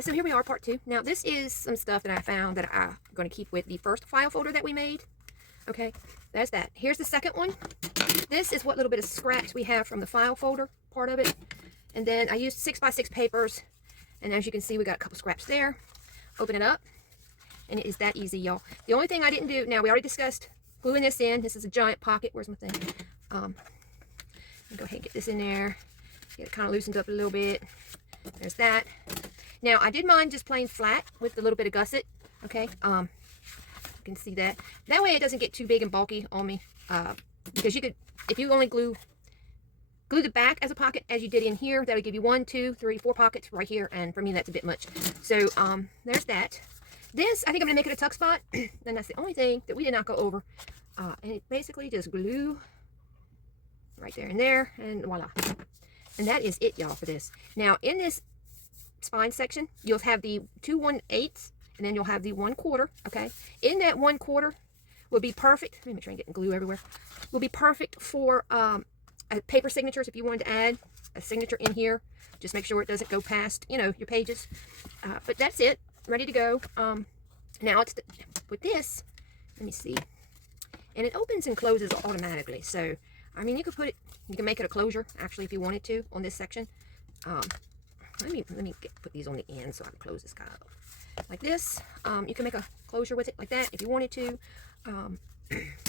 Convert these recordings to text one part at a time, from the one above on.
guys, so here we are, part 2. Now, this is some stuff that I found that I'm going to keep with the first file folder that we made. Okay, that's that. Here's the second one. This is what little bit of scraps we have from the file folder part of it. And then I used 6x6 papers. And as you can see, we got a couple scraps there. Open it up. And it is that easy, y'all. The only thing I didn't do, now we already discussed gluing this in. This is a giant pocket. Where's my thing? Go ahead and get this in there. Get it kind of loosened up a little bit. There's that. Now, I did mine just plain flat with a little bit of gusset. Okay. You can see that. That way it doesn't get too big and bulky on me. Because you could, if you only glue the back as a pocket as you did in here, that would give you 1, 2, 3, 4 pockets right here. And for me, that's a bit much. So, there's that. This, I think I'm going to make it a tuck spot. And that's the only thing that we did not go over. And it basically just glue right there and there. And voila. And that is it, y'all, for this. Now, in this spine section, you'll have the 2 1/8, and then you'll have the 1/4, okay? In that 1/4 will be perfect. Let me make sure I'm getting glue everywhere. Will be perfect for paper signatures if you wanted to add a signature in here. Just make sure it doesn't go past, you know, your pages. But that's it. Ready to go. Now, it's with this, let me see. And it opens and closes automatically. So, I mean, you could put it, you can make it a closure, actually, if you wanted to, on this section. Let me put these on the end so I can close this guy up. Like this. You can make a closure with it like that if you wanted to.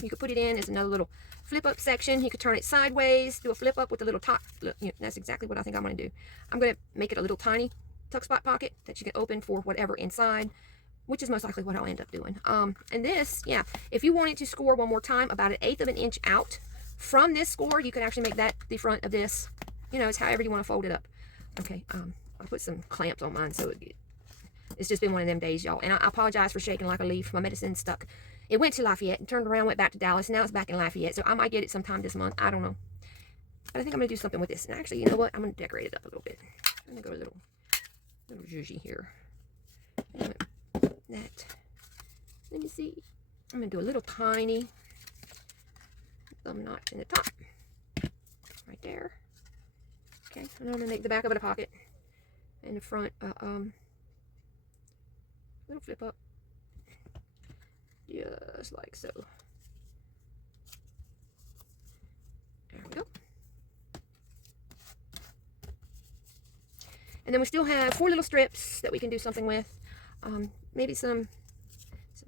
You could put it in as another little flip-up section. You could turn it sideways, do a flip-up with a little top. You know, that's exactly what I think I'm going to do. I'm going to make it a little tiny tuck spot pocket that you can open for whatever inside, which is most likely what I'll end up doing. And this, yeah, if you wanted to score one more time about 1/8 of an inch out from this score, you can actually make that the front of this. You know, it's however you want to fold it up. Okay, I'll put some clamps on mine so it's just been one of them days, y'all. And I apologize for shaking like a leaf. My medicine stuck. It went to Lafayette and turned around, went back to Dallas. Now it's back in Lafayette, so I might get it sometime this month. I don't know. But I think I'm going to do something with this. And actually, you know what? I'm going to decorate it up a little bit. I'm going to go a little zhuzhy here. That. Let me see. I'm going to do a little tiny thumb notch in the top. Right there. Okay, and I'm going to make the back of it a pocket. And the front, little flip up. Just like so. There we go. And then we still have 4 little strips that we can do something with. Maybe some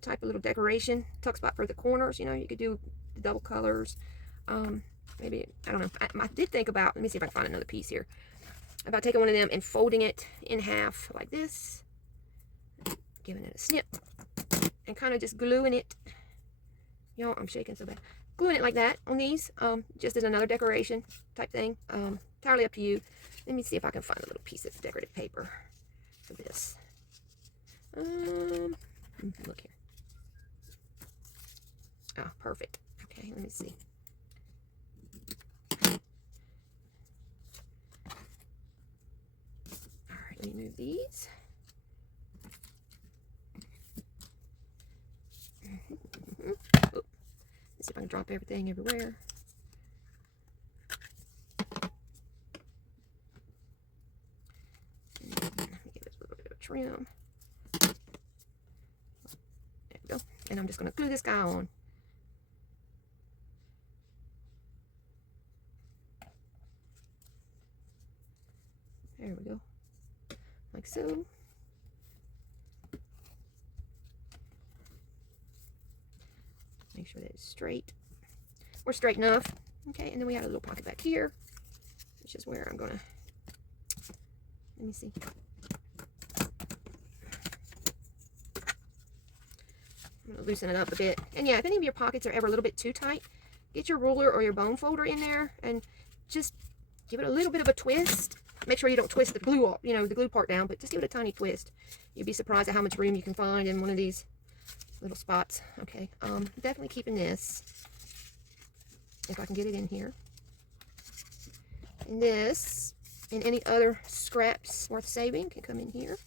type of little decoration, tuck spot for the corners. You know, you could do the double colors. Maybe, I don't know. I did think about, let me see if I can find another piece here. About taking one of them and folding it in half like this. Giving it a snip. And kind of just gluing it. Y'all, I'm shaking so bad. Gluing it like that on these. Just as another decoration type thing. Entirely up to you. Let me see if I can find a little piece of decorative paper for this. Look here. Oh, perfect. Okay, let me see. Alright, let me move these. Oh, let's see if I can drop everything everywhere. Let me give this a little bit of trim. There we go. And I'm just going to glue this guy on. There we go. Like so. Make sure that it's straight. Or straight enough. Okay, and then we have a little pocket back here, which is where I'm going to, let me see. I'm going to loosen it up a bit. And yeah, if any of your pockets are ever a little bit too tight, get your ruler or your bone folder in there and just give it a little bit of a twist. Make sure you don't twist the glue, you know, the glue part down, but just give it a tiny twist. You'd be surprised at how much room you can find in one of these little spots. Okay, definitely keeping this, if I can get it in here. And this, and any other scraps worth saving can come in here.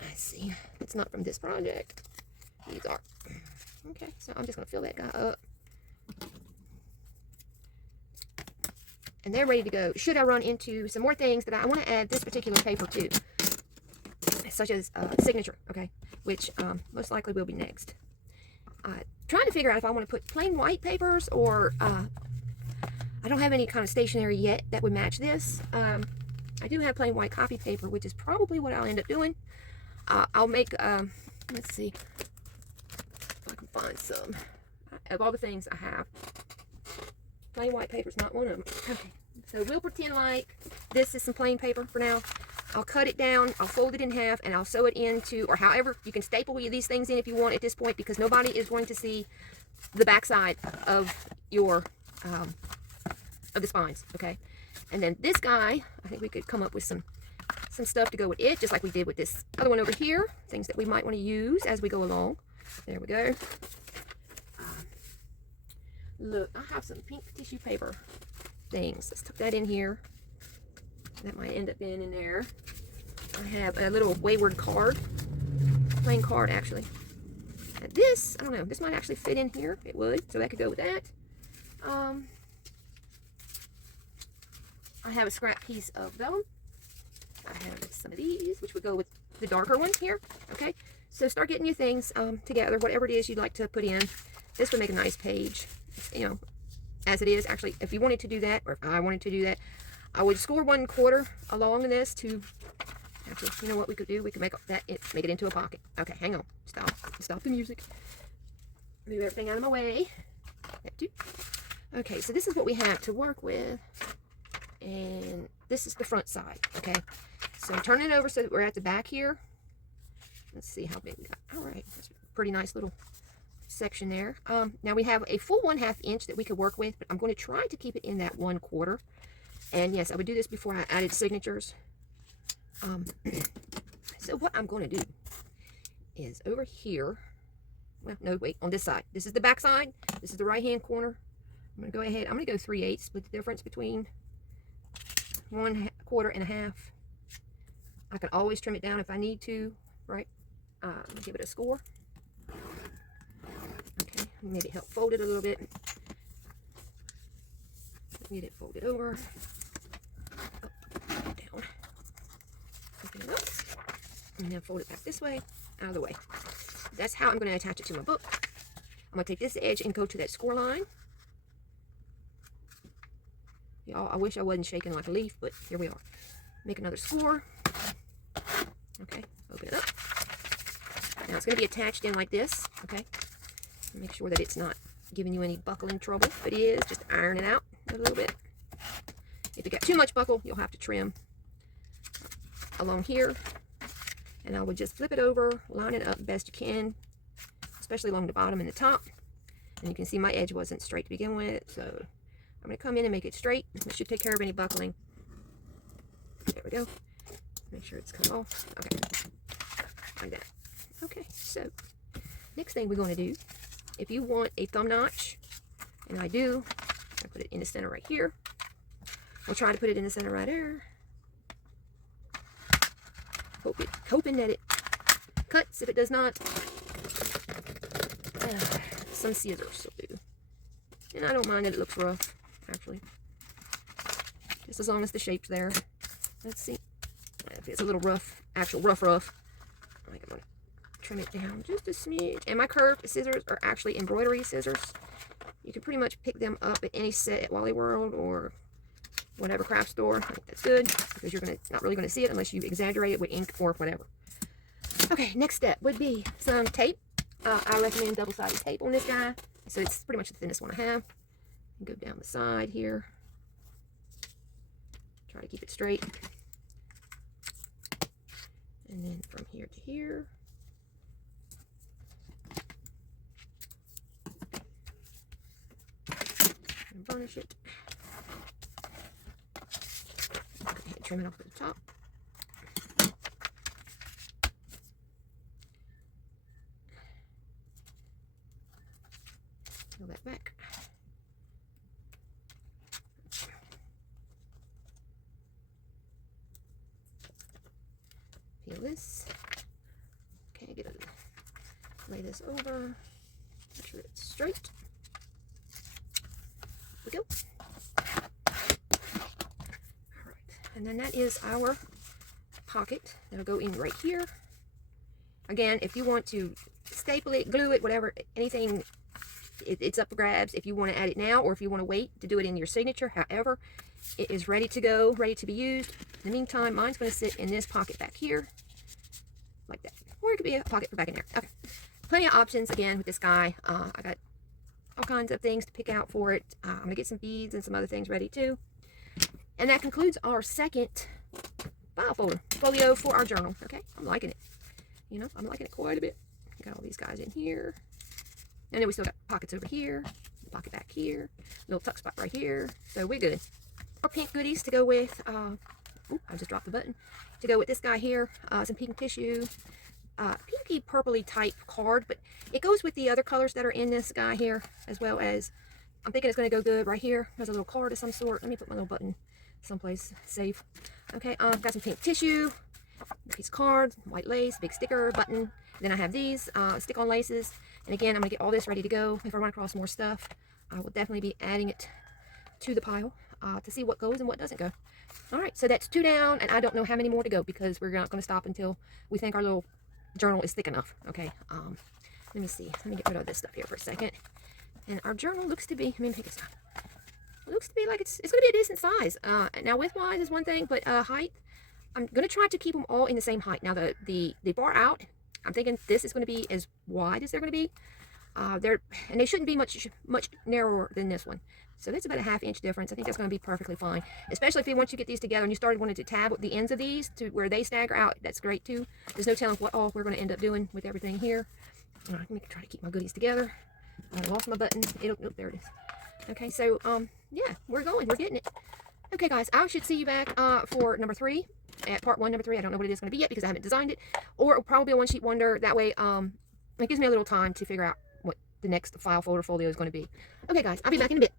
I see, it's not from this project. These are. Okay, so I'm just going to fill that guy up. And they're ready to go. Should I run into some more things that I want to add this particular paper to? such as signature, okay, which most likely will be next. Trying to figure out if I want to put plain white papers or I don't have any kind of stationery yet that would match this. I do have plain white copy paper, which is probably what I'll end up doing. I'll make, let's see if I can find some. Of all the things I have, plain white paper is not one of them. Okay, so we'll pretend like this is some plain paper for now. I'll cut it down, I'll fold it in half, and I'll sew it into, or however, you can staple these things in if you want at this point, because nobody is going to see the backside of your, of the spines, okay? And then this guy, I think we could come up with some stuff to go with it, just like we did with this other one over here, things that we might want to use as we go along. There we go. Look, I have some pink tissue paper things. Let's tuck that in here. That might end up being in there. I have a little wayward card. Plain card, actually. This, I don't know, this might actually fit in here. It would, so that could go with that. I have a scrap piece of vellum. I have some of these, which would go with the darker ones here. Okay, so start getting your things together, whatever it is you'd like to put in. This would make a nice page, you know, as it is. Actually, if you wanted to do that, or if I wanted to do that, I would score 1/4 along this to, actually, you know what we could do? We could make that, make it into a pocket. Okay, hang on. Stop the music. Move everything out of my way. That too. Okay, so this is what we have to work with. And this is the front side, okay? So turn it over so that we're at the back here. Let's see how big we got. All right, that's a pretty nice little section there. Now we have a full 1/2 inch that we could work with, but I'm going to try to keep it in that 1/4. And yes, I would do this before I added signatures. So what I'm going to do is over here, well, no, wait, on this side. This is the back side. This is the right-hand corner. I'm going to go ahead. I'm going to go 3/8, split the difference between 1/4 and 1/2. I can always trim it down if I need to, right? Give it a score. Okay, maybe help fold it a little bit. Get it folded over. Up, down. Open it up. And then fold it back this way, out of the way. That's how I'm going to attach it to my book. I'm going to take this edge and go to that score line. Y'all, I wish I wasn't shaking like a leaf, but here we are. Make another score. Okay, open it up. Now it's going to be attached in like this, okay? Make sure that it's not giving you any buckling trouble. If it is, just iron it out a little bit. If you got too much buckle, you'll have to trim along here. And I would just flip it over, line it up best you can, especially along the bottom and the top. And you can see my edge wasn't straight to begin with, so I'm going to come in and make it straight. This should take care of any buckling. There we go. Make sure it's come off. Okay, like that. Okay, so next thing we're going to do, if you want a thumb notch, and I do, I put it in the center right here. I'll try to put it in the center right there. Hoping that it cuts. If it does not, some scissors will do. And I don't mind that it looks rough, actually. Just as long as the shape's there. Let's see. If it's a little rough, actual rough. I think I'm going to trim it down just a smidge. And my curved scissors are actually embroidery scissors. You can pretty much pick them up at any set at Wally World or whatever craft store. I think that's good because you're not really going to see it unless you exaggerate it with ink or whatever. Okay, next step would be some tape. I recommend double-sided tape on this guy. So it's pretty much the thinnest one I have. Go down the side here. Try to keep it straight. And then from here to here. And varnish it. Go ahead and trim it off at the top. Peel that back. Peel this. Okay, lay this over. Make sure it's straight. There we go. Alright, and then that is our pocket. That'll go in right here. Again, if you want to staple it, glue it, whatever, anything, it's up for grabs if you want to add it now or if you want to wait to do it in your signature. However, it is ready to go, ready to be used. In the meantime, mine's going to sit in this pocket back here, like that. Or it could be a pocket for back in there. Okay. Plenty of options, again, with this guy. I got all kinds of things to pick out for it. I'm going to get some beads and some other things ready, too. And that concludes our second file folder, folio for our journal. Okay, I'm liking it. You know, I'm liking it quite a bit. Got all these guys in here. And then we still got pockets over here, pocket back here, little tuck spot right here. So we're good. Our pink goodies to go with, ooh, I just dropped the button. To go with this guy here, some pink tissue, pinky purpley type card, but it goes with the other colors that are in this guy here, as well as, I'm thinking it's going to go good right here. There's a little card of some sort. Let me put my little button someplace safe. Okay, got some pink tissue, a piece of card, white lace, big sticker, button. Then I have these stick-on laces. And again, I'm going to get all this ready to go. If I run across more stuff, I will definitely be adding it to the pile to see what goes and what doesn't go. All right, so that's 2 down, and I don't know how many more to go because we're not going to stop until we think our little journal is thick enough. Okay, let me see. Let me get rid of this stuff here for a second. And our journal looks to be, let me take this out. It looks to be like it's going to be a decent size. Now, width-wise is one thing, but height, I'm going to try to keep them all in the same height. Now, the bar out, I'm thinking this is going to be as wide as they're going to be. And they shouldn't be much narrower than this one. So that's about a ½ inch difference. I think that's going to be perfectly fine. Especially if once you get these together and you started wanting to tab the ends of these to where they stagger out, that's great too. There's no telling what all we're going to end up doing with everything here. All right, let me try to keep my goodies together. I lost my button. Nope, there it is. Okay, so yeah, we're going. We're getting it. Okay, guys, I should see you back for number 3. At part 1, number 3. I don't know what it is going to be yet because I haven't designed it. Or it'll probably be a one-sheet wonder. That way, it gives me a little time to figure out what the next file folder folio is going to be. Okay, guys, I'll be back in a bit.